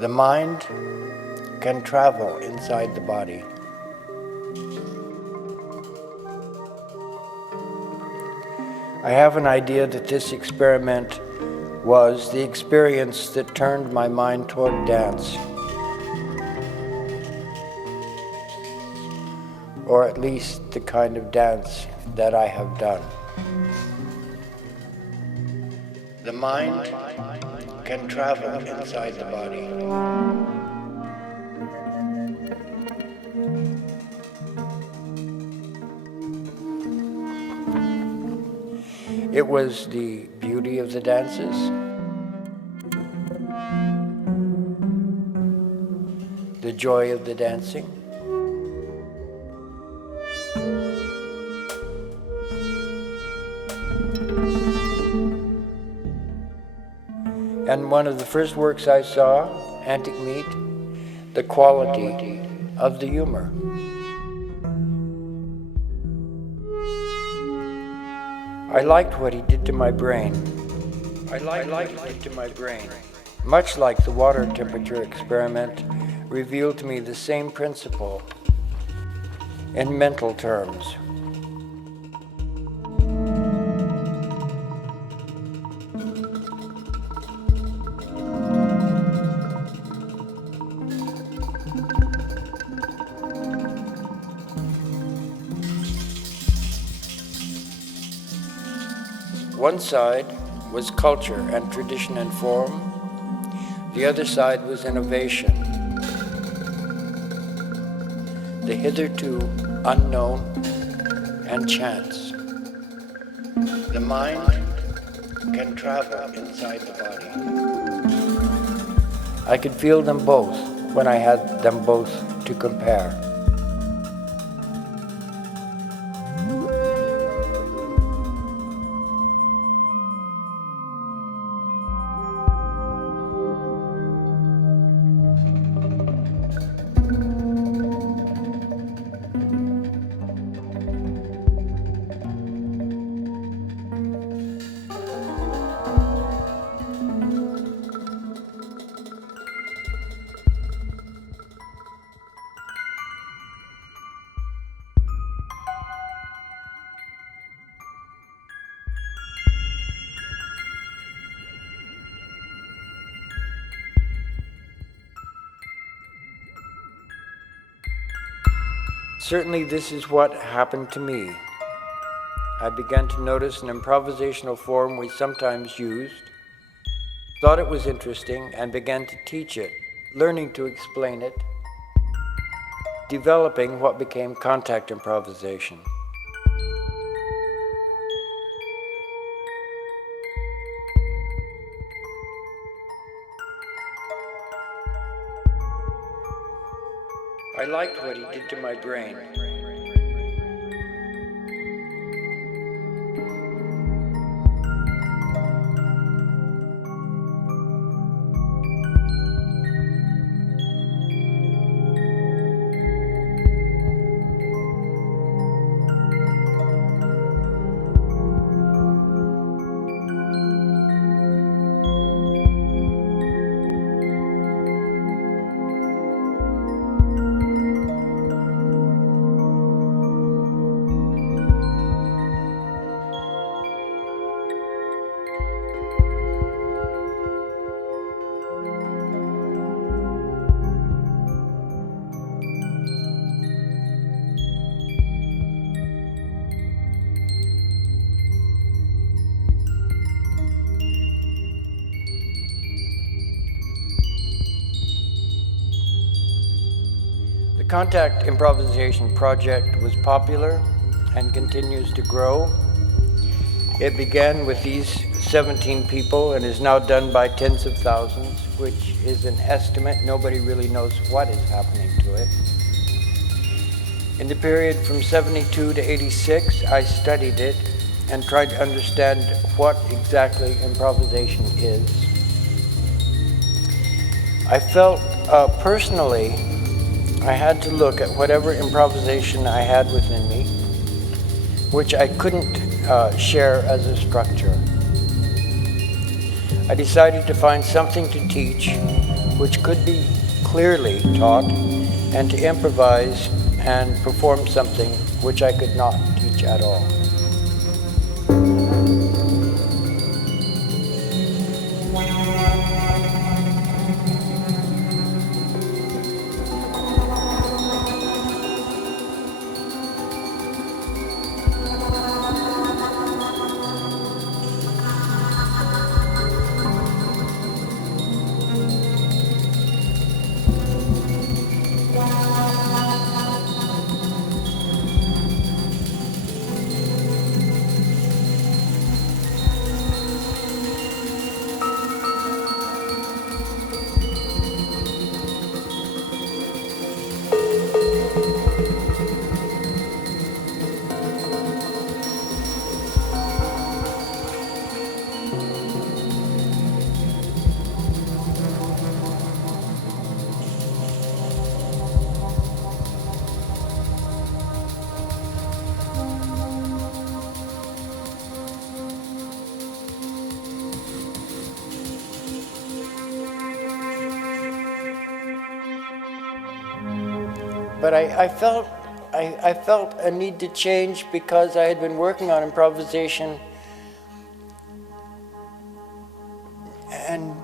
The mind can travel inside the body. I have an idea that this experiment was the experience that turned my mind toward dance, or at least the kind of dance that I have done. The mind can travel inside the body. It was the beauty of the dances, the joy of the dancing, and one of the first works I saw, Antic Meat, the quality of the humor. I liked what he did to my brain. I liked what he did to my brain. Much like the water temperature experiment revealed to me the same principle in mental terms. One side was culture and tradition and form. The other side was innovation. The hitherto unknown and chance. The mind can travel inside the body. I could feel them both when I had them both to compare. Certainly this is what happened to me. I began to notice an improvisational form we sometimes used, thought it was interesting, and began to teach it, learning to explain it, developing what became contact improvisation. I liked what he did to my brain. The Contact Improvisation project was popular and continues to grow. It began with these 17 people and is now done by tens of thousands, which is an estimate. Nobody really knows what is happening to it. In the period from 72 to 86, I studied it and tried to understand what exactly improvisation is. I felt personally I had to look at whatever improvisation I had within me, which I couldn't share as a structure. I decided to find something to teach which could be clearly taught, and to improvise and perform something which I could not teach at all. But I felt a need to change because I had been working on improvisation, and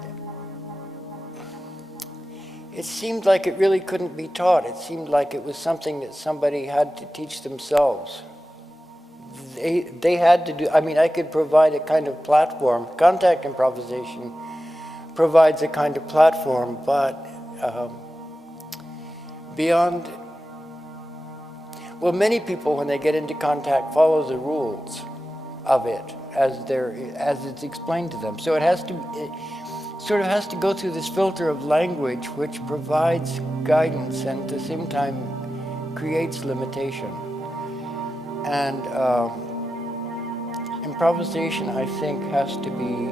it seemed like it really couldn't be taught. It seemed like it was something that somebody had to teach themselves. They had to do, I mean, I could provide a kind of platform. Contact improvisation provides a kind of platform, but beyond, well, many people, when they get into contact, follow the rules of it as it's explained to them. So it sort of has to go through this filter of language, which provides guidance and at the same time creates limitation. And improvisation, I think, has to be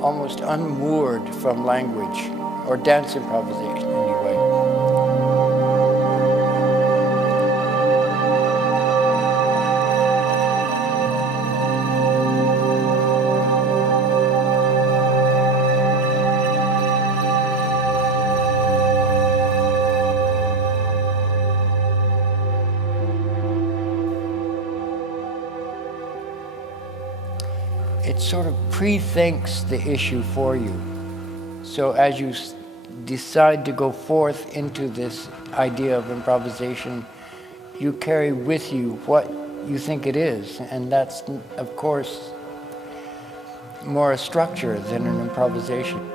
almost unmoored from language, or dance improvisation anyway. It sort of pre-thinks the issue for you. So as you decide to go forth into this idea of improvisation, you carry with you what you think it is. And that's, of course, more a structure than an improvisation.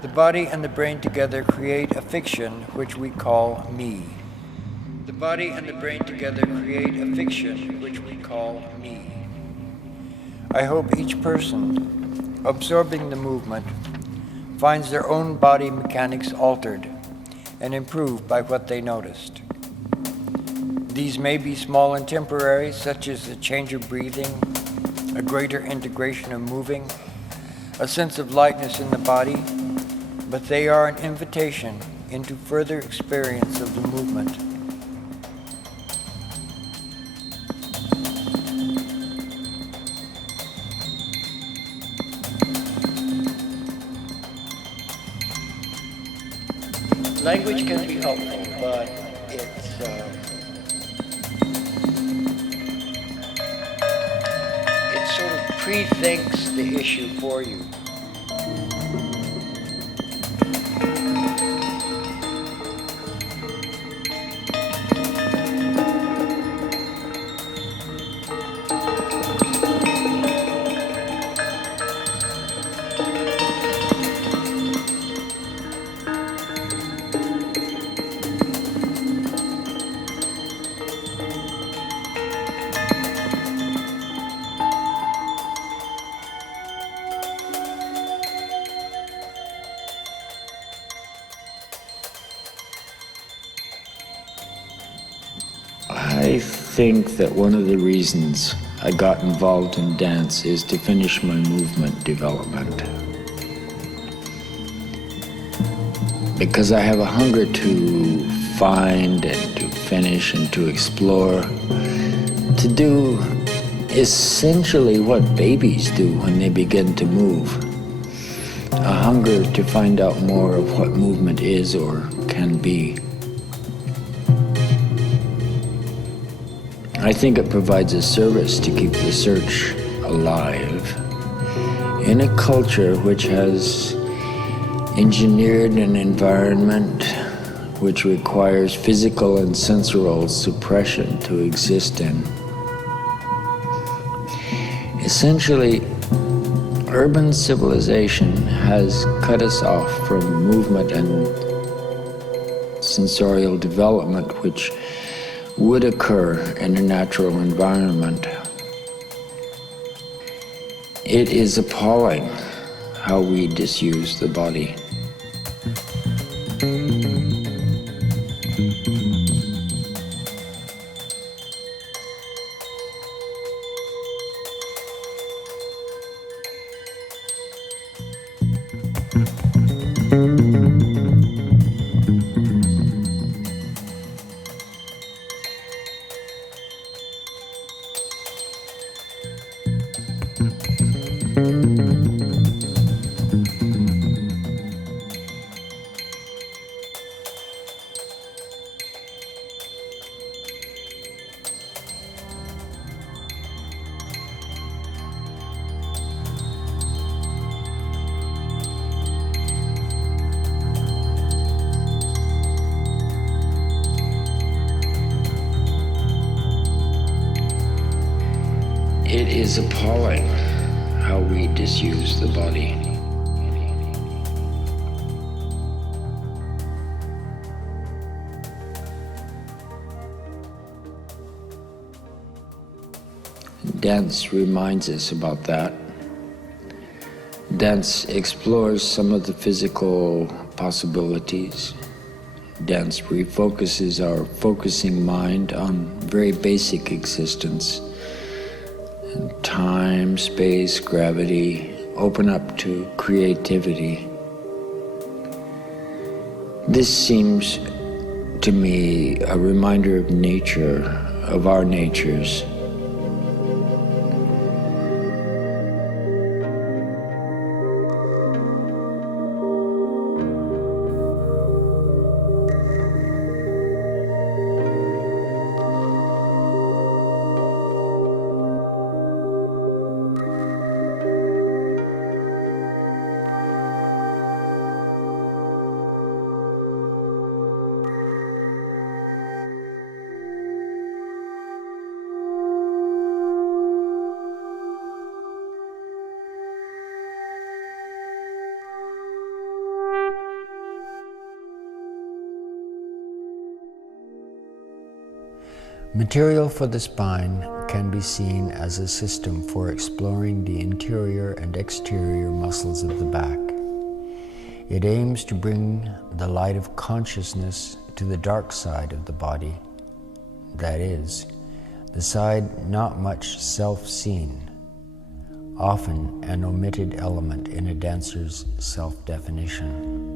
The body and the brain together create a fiction which we call me. The body and the brain together create a fiction which we call me. I hope each person, absorbing the movement, finds their own body mechanics altered and improved by what they noticed. These may be small and temporary, such as a change of breathing, a greater integration of moving, a sense of lightness in the body, but they are an invitation into further experience of the movement. Language can be helpful, but it sort of pre-thinks the issue for you. think that one of the reasons I got involved in dance is to finish my movement development. Because I have a hunger to find and to finish and to explore, to do essentially what babies do when they begin to move. A hunger to find out more of what movement is or can be. I think it provides a service to keep the search alive in a culture which has engineered an environment which requires physical and sensorial suppression to exist in. Essentially, urban civilization has cut us off from movement and sensorial development which would occur in a natural environment. It is appalling how we disuse the body. It is appalling how we disuse the body. Dance reminds us about that. Dance explores some of the physical possibilities. Dance refocuses our focusing mind on very basic existence. Time, space, gravity open up to creativity. This seems to me a reminder of nature, of our natures. Material for the spine can be seen as a system for exploring the interior and exterior muscles of the back. It aims to bring the light of consciousness to the dark side of the body, that is, the side not much self-seen, often an omitted element in a dancer's self-definition.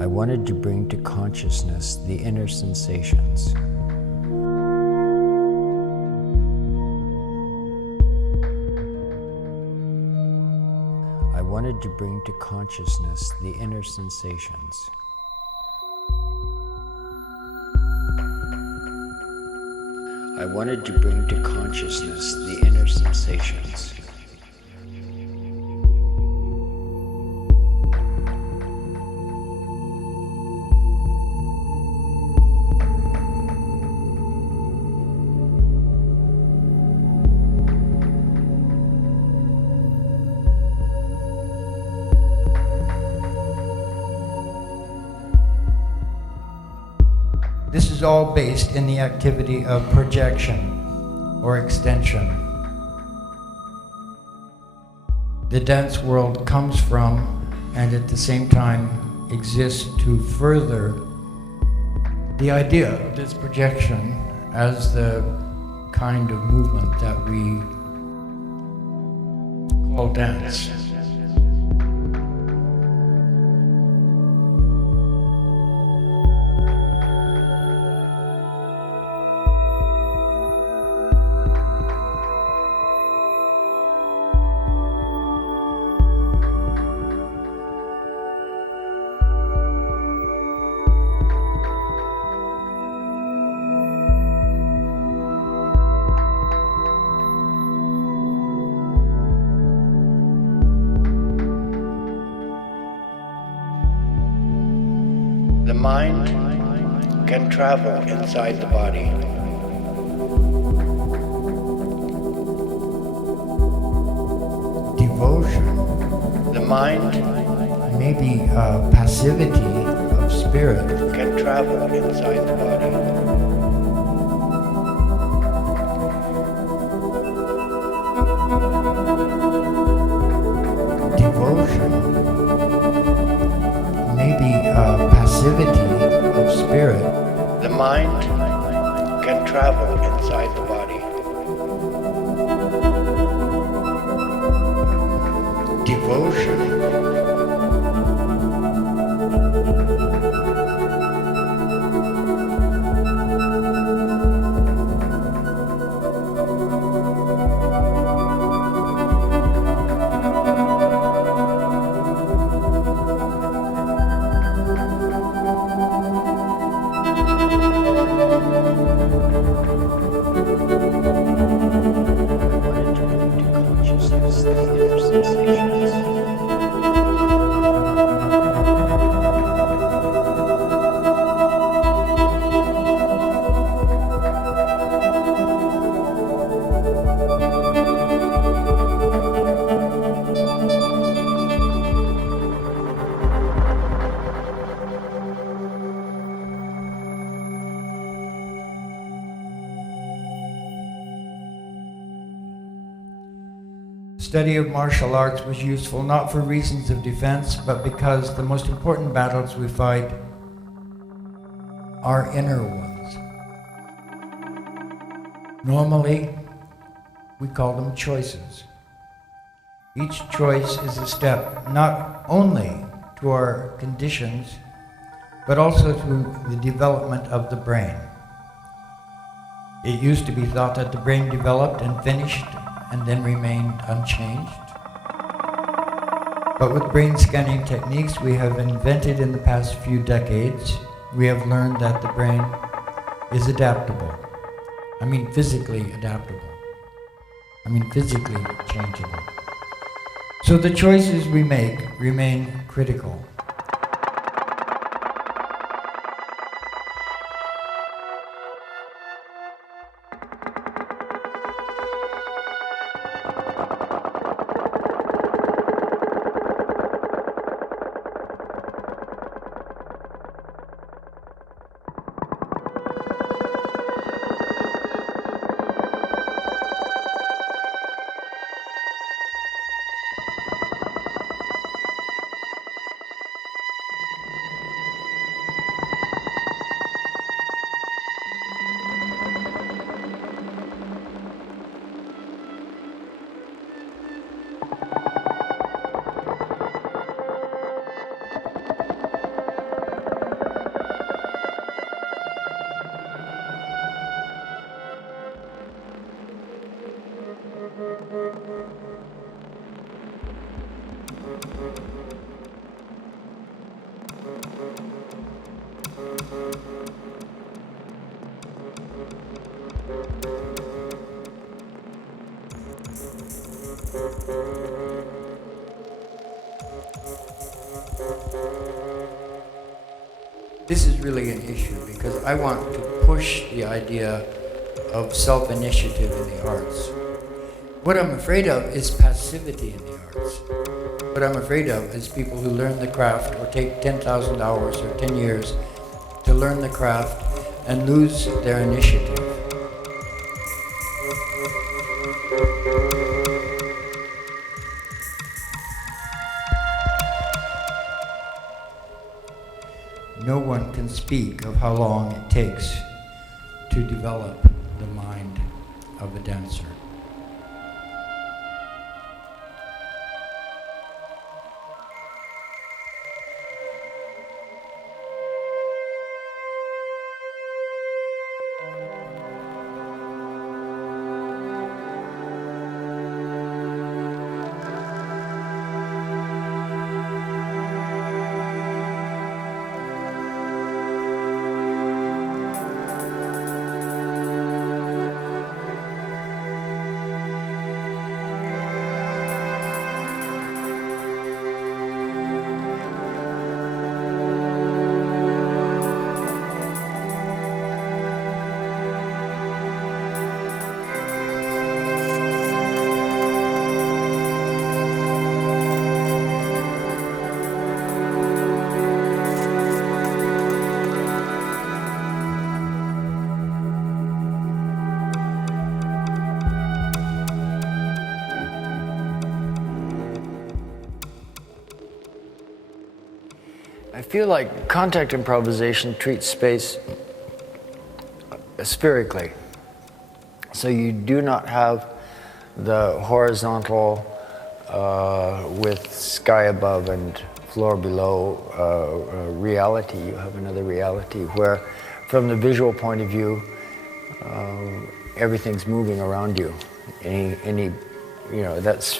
I wanted to bring to consciousness the inner sensations. I wanted to bring to consciousness the inner sensations. I wanted to bring to consciousness the inner sensations. This is all based in the activity of projection or extension. The dance world comes from, and at the same time exists to further the idea of this projection as the kind of movement that we call dance. The mind can travel inside the body. Devotion. The mind, maybe passivity of spirit, can travel inside the body. Devotion. Maybe passivity of spirit. The mind can travel inside the body. Devotion. Study of martial arts was useful not for reasons of defense, but because the most important battles we fight are inner ones. Normally, we call them choices. Each choice is a step not only to our conditions, but also to the development of the brain. It used to be thought that the brain developed and finished and then remained unchanged. But with brain scanning techniques we have invented in the past few decades, we have learned that the brain is adaptable. I mean physically adaptable. I mean physically changeable. So the choices we make remain critical. This is really an issue because I want to push the idea of self-initiative in the arts. What I'm afraid of is passivity in the arts. What I'm afraid of is people who learn the craft or take 10,000 hours or 10 years to learn the craft and lose their initiative. No one can speak of how long it takes to develop the mind of a dancer. I feel like contact improvisation treats space spherically. So you do not have the horizontal with sky above and floor below reality. You have another reality where, from the visual point of view, everything's moving around you. Any that's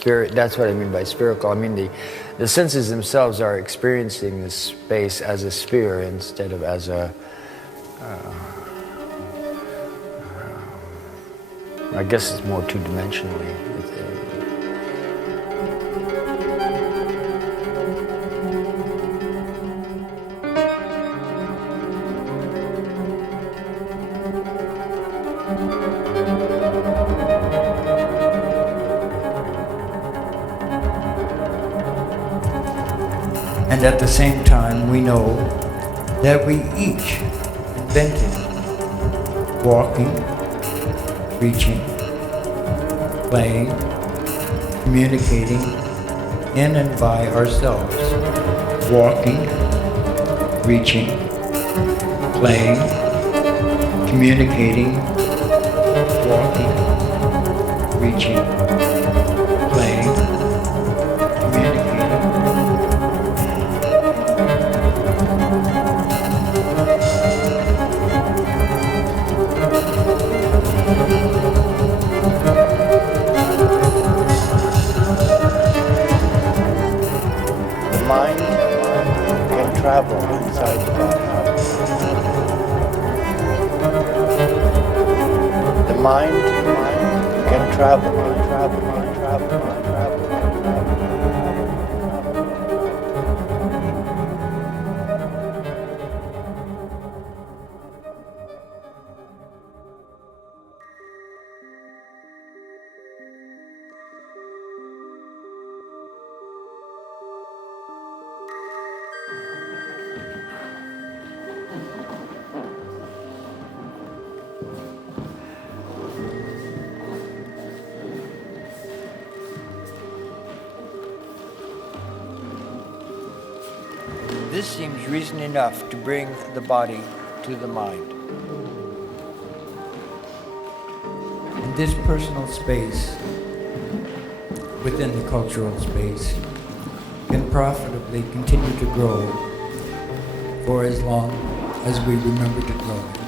what I mean by spherical. I mean the senses themselves are experiencing this space as a sphere instead of as a I guess it's more two-dimensionally. And at the same time, we know that we each invented walking, reaching, playing, communicating in and by ourselves. Walking, reaching, playing, communicating, walking, reaching, playing, communicating. The mind can travel inside the body. The mind can travel. This seems reason enough to bring the body to the mind. And this personal space within the cultural space can profitably continue to grow for as long as we remember to grow it.